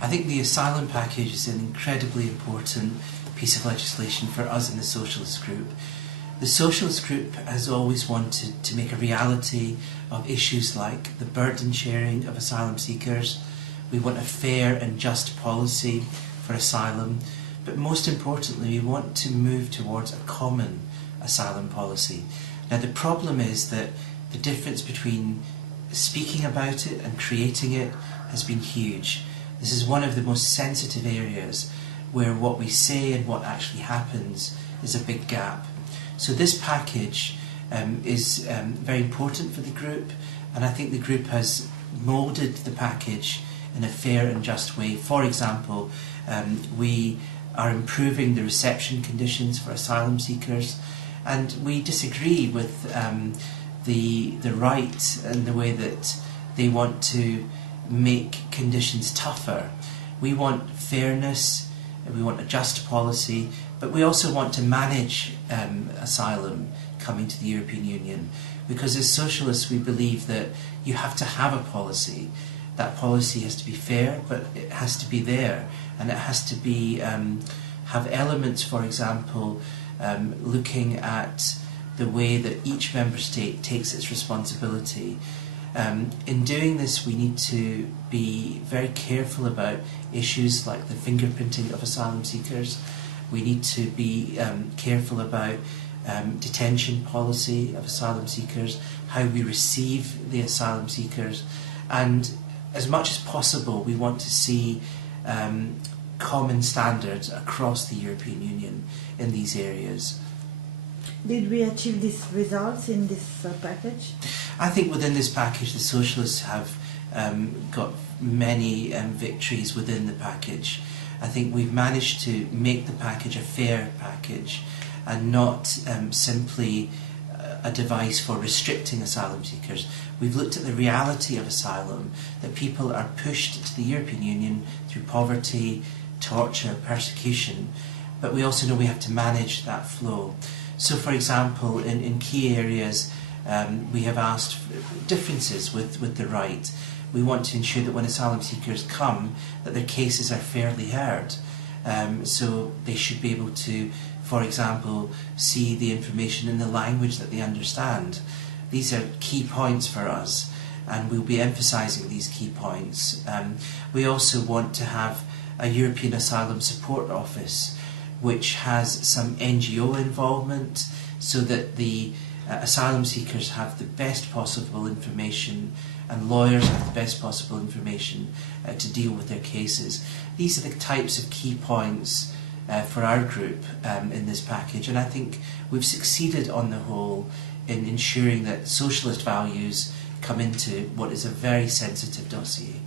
I think the asylum package is an incredibly important piece of legislation for us in the Socialist Group. The Socialist Group has always wanted to make a reality of issues like the burden sharing of asylum seekers. We want a fair and just policy for asylum, but most importantly we want to move towards a common asylum policy. Now the problem is that the difference between speaking about it and creating it has been huge. This is one of the most sensitive areas where what we say and what actually happens is a big gap. So this package is very important for the group, and I think the group has moulded the package in a fair and just way. For example, we are improving the reception conditions for asylum seekers, and we disagree with the right and the way that they want to make conditions tougher. We want fairness, we want a just policy, but we also want to manage asylum coming to the European Union, because as socialists we believe that you have to have a policy. That policy has to be fair, but it has to be there, and it has to be have elements, for example, looking at the way that each member state takes its responsibility. In doing this we need to be very careful about issues like the fingerprinting of asylum seekers. We need to be careful about detention policy of asylum seekers, how we receive the asylum seekers, and as much as possible we want to see common standards across the European Union in these areas. Did we achieve these results in this package? I think within this package the Socialists have got many victories within the package. I think we've managed to make the package a fair package and not simply a device for restricting asylum seekers. We've looked at the reality of asylum, that people are pushed to the European Union through poverty, torture, persecution, but we also know we have to manage that flow. So for example, in key areas we have asked for differences with the right. We want to ensure that when asylum seekers come, that their cases are fairly heard. So they should be able to, for example, see the information in the language that they understand. These are key points for us, and we'll be emphasising these key points. We also want to have a European Asylum Support Office which has some NGO involvement, so that the asylum seekers have the best possible information and lawyers have the best possible information to deal with their cases. These are the types of key points for our group in this package, and I think we've succeeded on the whole in ensuring that socialist values come into what is a very sensitive dossier.